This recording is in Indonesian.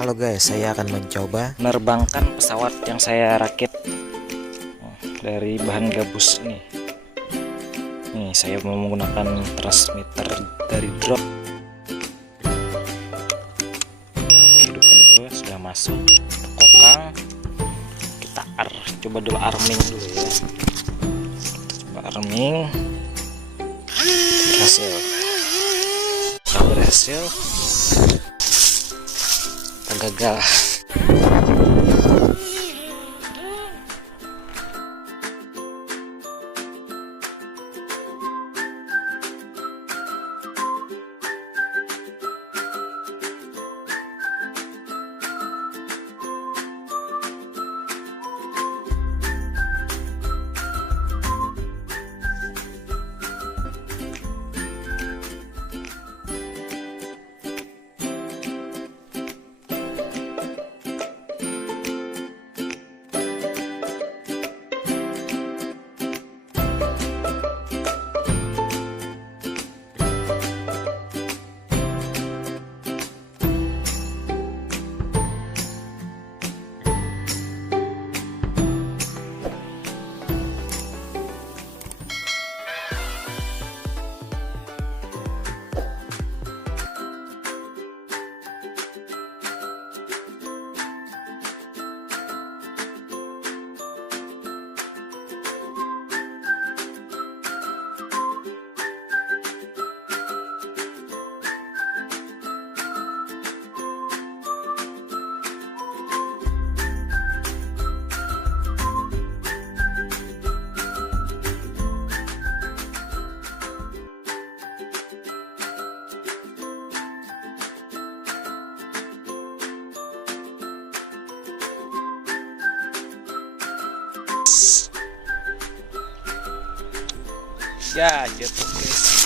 Halo guys, saya akan mencoba menerbangkan pesawat yang saya rakit dari bahan gabus ini. Nih, saya mau menggunakan transmitter dari drone. Hidupkan dulu, sudah masuk kokang. Kita coba dulu arming dulu ya. Coba arming. Berhasil. Gagal. Ya, jatuh guys.